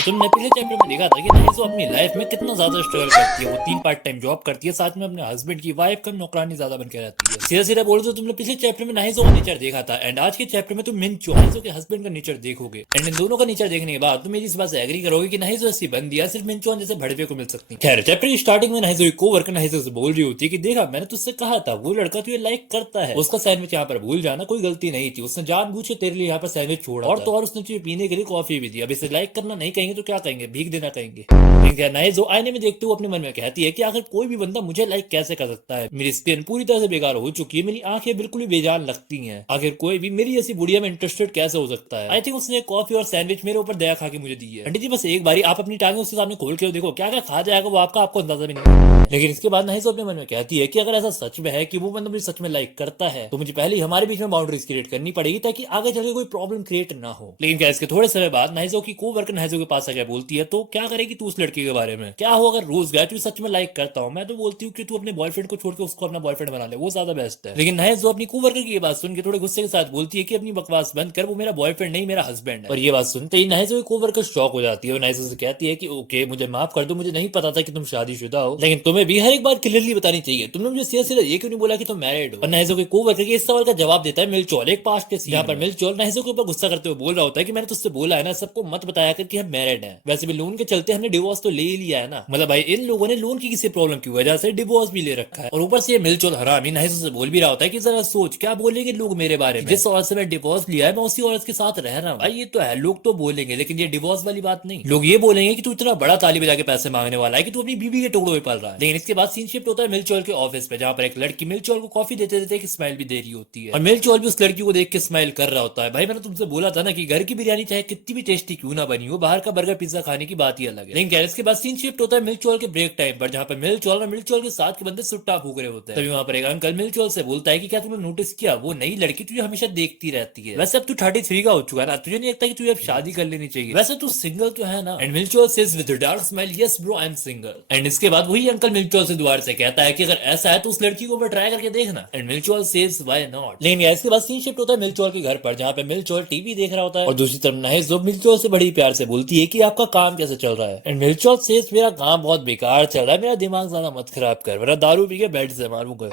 तो तुमने पिछले चैप्टर में देखा था कि नाइज़ो अपनी लाइफ में कितना ज्यादा स्ट्रगल करती है। वो 3 पार्ट टाइम जॉब करती है, साथ में अपने हस्बैंड की वाइफ का नौकरानी ज्यादा बनकर रहती है। सीधा सीधा बोल तो तुमने पिछले चैप्टर में नाइज़ो का नेचर देखा था, एंड आज के चैप्टर में तुम मिनचो नाइज़ो के हस्बैंड का नेचर देखोगे। एंड इन दोनों का नेचर देखने के बाद तुम मेरी इस बात से एग्री करोगे कि नाइज़ो ऐसी बंदी है सिर्फ मिनचो जैसे भड़वे को मिल सकती है। खैर, चैप्टर की स्टार्टिंग में नाइज़ो की कोवर्कर नाइज़ो से बोल रही होती है कि देखा, मैंने तुझसे कहा था वो लड़का तुझे लाइक करता है, उसका सैंडविच यहाँ पर भूल जाना कोई गलती नहीं थी, उसने जानबूझ के तेरे लिए यहाँ पर सैंडविच छोड़ा और तो और उसने तुझे पीने के लिए कॉफी भी दी। अब इसे लाइक करना नहीं कहेंगे तो क्या कहेंगे, भीख देना कहेंगे। नाइज़ो आईने में देखते हुए अपने मन में कहती है कि आखिर कोई भी बंदा मुझे लाइक कैसे कर सकता है, मेरी स्किन पूरी तरह से बेकार हो चुकी है, मेरी आंखें बिल्कुल भी बेजान लगती हैं, आखिर कोई भी मेरी जैसी बुढ़िया में इंटरेस्टेड कैसे हो सकता है। आई थिंक उसने कॉफी और सैंडविच मेरे ऊपर दया खा के मुझे दी है। आंटी जी बस एक बारी आप अपनी टांगें उसके सामने खोल के देखो, क्या क्या खा जाएगा वो आपको अंदाजा भी नहीं। लेकिन इसके बाद नाइज़ो अपने मन में कहती है कि अगर ऐसा सच में है कि वो बंदा मुझे सच में लाइक करता है तो मुझे पहले ही हमारे बीच में बाउंड्रीज क्रिएट करनी पड़ेगी ताकि आगे चलकर कोई प्रॉब्लम क्रिएट ना हो। लेकिन क्या इसके थोड़े समय बाद नाइज़ो की कोवर्कर नाइज़ो के पास आके बोलती है, तो क्या करेगी तू उस लड़की के बारे में, क्या हो अगर रोज गया तू सच में लाइक करता हूँ, मैं तो बोलती हूँ कि तू अपने बॉयफ्रेंड को छोड़ के उसको अपना बॉयफ्रेंड बना ले, वो ज्यादा बेस्ट है। लेकिन नाइज़ो अपनी कोवर्कर की ये बात सुन के थोड़े गुस्से के साथ बोलती है कि अपनी बकवास बंद कर, वो मेरा बॉयफ्रेंड नहीं मेरा हस्बैंड है। और ये बात सुनते ही नाइज़ो की कोवर्कर शॉक हो जाती है और नाइज़ो से कहती है कि ओके मुझे माफ कर दो, मुझे नहीं पता था कि तुम शादीशुदा हो, लेकिन तुम्हें भी हर एक बात क्लियरली बतानी चाहिए, तुमने मुझे सीधा सीधा ये क्यों नहीं बोला कि तुम मैरिड हो। और नाइज़ो के कोवर्कर के इस सवाल का जवाब देता है मिलचोल एक पास्ट के सीन, यहाँ पर मिलचोल नाइज़ो के ऊपर गुस्सा करते हुए बोल रहा होता है कि मैंने तुझसे बोला है ना सबको मत बताया कर कि हम मैरिड हैं, वैसे भी लोन के चलते हमने डिवोर्स तो ले ही लिया है ना, मतलब भाई इन लोगों ने लोन की किसी प्रॉब्लम की वजह से डिवोर्स भी ले रखा है। और ऊपर से ये मिलचोल हरामी नाइज़ो से बोल भी रहा होता है कि जरा सोच क्या बोलेंगे लोग मेरे बारे में, जिस औरत से मैं डिवोर्स लिया है मैं उसी औरत के साथ रह रहा हूँ। भाई ये तो है, लोग तो बोलेंगे, लेकिन ये डिवोर्स वाली बात नहीं। लोग ये बोलेंगे कि तू इतना बड़ा ताली बजा के पैसे मांगने वाला है कि तू अपनी बीबी के टुकड़ों में पल रहा है। लेकिन इसके बाद सीन शिफ्ट होता है मिलचोल के ऑफिस पे, जहाँ पर एक लड़की मिलचोल को कॉफी देते देते एक स्माइल भी दे रही होती है और मिलचोल भी उस लड़की को देख के स्माइल कर रहा होता है। भाई मैंने तुमसे बोला था ना कि घर की बिरयानी चाहे कितनी भी टेस्टी क्यों ना बनी हो, बाहर का बर्गर पिज्जा खाने की बात ही अलग है। लेकिन इसके बाद सीन शिफ्ट होता है मिलचोल के ब्रेक टाइम पर, जहाँ पर मिलचोल और मिलचोल के साथ के बंदे सुट्टा फूक रहे होते हैं। तभी वहाँ पर एक अंकल मिलचोल से बोलता है कि क्या तुमने नोटिस किया वो नई लड़की तुझे हमेशा देखती रहती है, वैसे अब तू 33 का हो चुका है ना, तुझे नहीं लगता कि तुझे अब शादी कर लेनी चाहिए, वैसे तू सिंगल तो है ना। एंड मिलचोल says with dark smile yes bro I am single. And इसके बाद वही अंकल मिलचोल से दोबारा से कहता है कि अगर ऐसा है तो उस लड़की को ऊपर ट्राई करके देखना। एंड मिलचोल सेज व्हाई नॉट। लेकिन इसके बाद सीन शिफ्ट होता है मिलचोल के घर पर, जहाँ पे मिलचोल टीवी देख रहा होता है और दूसरी तरफ नाइज़ो मिलचोल से बड़ी प्यार से बोलती है कि आपका काम कैसे चल रहा है। एंड मिलचोल सेज मेरा काम बहुत बेकार चल रहा है, मेरा दिमाग ज्यादा मत खराब कर, मेरा दारू पी के बेड से मारूंगा।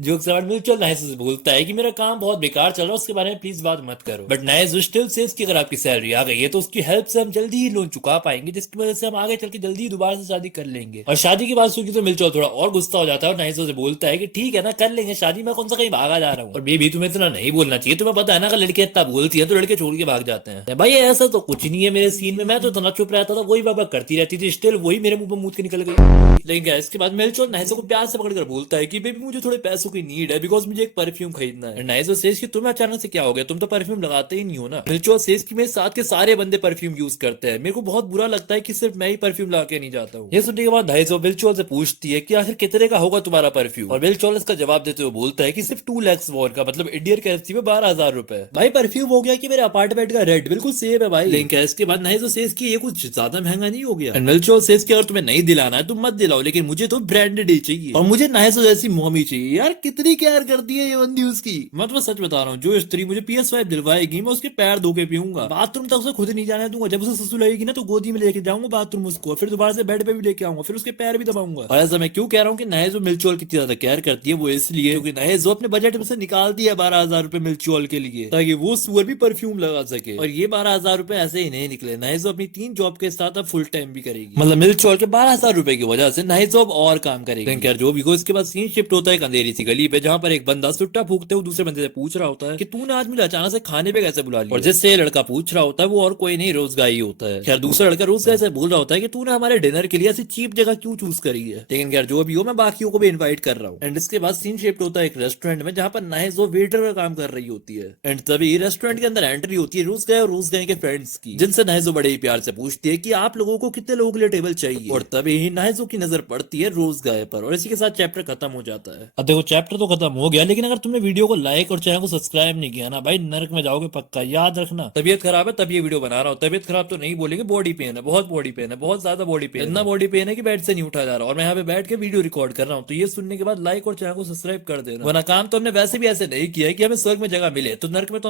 जोक से मिलचोल नाइज़ो से बोलता है कि मेरा काम बहुत बेकार चल रहा है, उसके बारे में प्लीज बात मत करो। बट नाइज़ो स्टिल सेज कि अगर आपकी सैलरी आ गई है तो उसकी हेल्प से हम जल्दी ही लोन चुका पाएंगे, जिसकी वजह से हम आगे चल के जल्दी ही दोबारा से शादी कर लेंगे। और शादी की बात सुन के तो मिलचोल थोड़ा और गुस्सा हो जाता है और नाइज़ो से बोलता है कि ठीक है ना कर लेंगे शादी, मैं कौन सा कहीं भागा जा रहा हूँ। और बेबी तुम्हें इतना नहीं बोलना चाहिए, तुम्हें पता है ना अगर लड़के इतना बोलती है तो लड़के छोड़ के भाग जाते हैं। भाई ऐसा तो कुछ नहीं है मेरे सीन में, मैं तो इतना चुप रहता था, वही बाबा करती रहती थी, स्टिल वही मेरे मुंह पर मुंह के निकल गई। लेकिन इसके बाद मिलचोल नाइज़ो को प्यार से पकड़कर बोलता है कि बेबी मुझे थोड़े पैसों की नीड है, बिकॉज मुझे एक परफ्यूम खरीदना है। नाइज़ो सेज कि तुम्हें अचानक से क्या हो गया, तुम तो परफ्यूम लगाते ही नहीं हो ना। मिलचोल सेज कि मेरे साथ के सारे बंदे परफ्यूम यूज करते हैं, मेरे को बहुत बुरा लगता है कि सिर्फ मैं ही परफ्यूम लगा के नहीं जाता हूँ। ये सुनने के बाद नाइज़ो मिलचोल से पूछती है कि आखिर कितने का होगा तुम्हारा परफ्यूम, और मिलचोल इसका जवाब देते हुए बोलता है कि सिर्फ 2 लाख वॉर का, मतलब इंडियन करेंसी में 12,000 रुपए। भाई परफ्यूम हो गया कि मेरे अपार्टमेंट का रेट बिल्कुल सेम है भाई। लेकिन इसके बाद नाइज़ो सेज कि ये कुछ ज्यादा महंगा नहीं हो गया। मिलचोल सेज कि अगर तुम्हें नहीं दिलाना है तुम मत दिलाओ, लेकिन मुझे तो ब्रांडेड ही चाहिए और मुझे नाइज़ो जैसी मॉमी चाहिए। यार कितनी केयर करती है ये बंदी उसकी, मतलब सच बता रहा हूँ, जो स्त्री मुझे PS5 दिलवाएगी मैं उसके पैर धो के पीऊंगा, बाथरूम तक उसे खुद नहीं जाने दूंगा, जब उसे सुसु लगेगी ना तो गोदी में लेके जाऊंगा बाथरूम उसको, फिर दोबारा से बेड पे भी लेके आऊंगा, फिर उसके पैर भी दबाऊंगा। और ऐसा मैं क्यों कह रहा हूँ कि नाइज़ो मिलचोल कितनी ज्यादा केयर करती है, वो इसलिए क्योंकि नाइज़ो अपने बजट में से निकालती है 12,000 रुपए मिलचोल के लिए, ताकि वो सुअर भी परफ्यूम लगा सके। और ये 12,000 रुपए ऐसे ही नहीं निकले, नाइज़ो अपनी 3 जॉब के साथ अब फुल टाइम भी करेगी, मतलब मिलचोल के 12,000 रुपए की वजह से नाइज़ो अब और काम करेगी। जो भी हो, इसके बाद सीन शिफ्ट होता है एक अंधेरी सी गली पे, जहाँ पर एक बंदा सुट्टा फूकते हुए दूसरे बंदे से पूछ रहा होता है कि तूने आज मुझे अचानक से खाने पे कैसे बुला लिया। और जिससे ये लड़का पूछ रहा होता है वो और कोई नहीं रोजगार ही होता है। खैर दूसरा लड़का रोजगार से बोल रहा होता है कि तूने हमारे डिनर के लिए ऐसी चीप जगह क्यों चूज करी है, लेकिन खैर जो भी हो मैं बाकियों को भी इन्वाइट कर रहा हूँ। एंड इसके बाद सीन शिफ्ट होता है एक रेस्टोरेंट में, जहाँ पर नाइज़ो वेटर का काम कर रही होती है। एंड तभी रेस्टोरेंट के अंदर एंट्री होती है रोजगार और रोजगार के फ्रेंड्स की, जिनसे नाइज़ो बड़े ही प्यार से पूछती है कि आप लोगों को कितने लोगों के लिए टेबल चाहिए। और तभी ही नाइज़ो की नजर पड़ती है रोजगार पर, और इसी के साथ चैप्टर खत्म हो जाता है। अब देखो चैप्टर तो खत्म हो गया, लेकिन अगर तुमने वीडियो को लाइक और चैनल को सब्सक्राइब नहीं किया ना भाई नरक में जाओगे पक्का, याद रखना। तबीयत खराब है तब ये वीडियो बना रहा हूँ, तबीयत खराब तो नहीं बोलेंगे, बॉडी पेन है, बहुत बॉडी पेन है, बहुत ज्यादा बॉडी पेन, इतना बॉडी पेन है कि बेड से नहीं उठा जा रहा, और मैं यहाँ पे बैठ के वीडियो रिकॉर्ड कर रहा हूँ। तो ये सुनने के बाद लाइक और चैनल को सब्सक्राइब कर देना, वरना काम तो हमने वैसे भी ऐसे नहीं किया है कि हमें स्वर्ग में जगह मिले, तो नरक में तो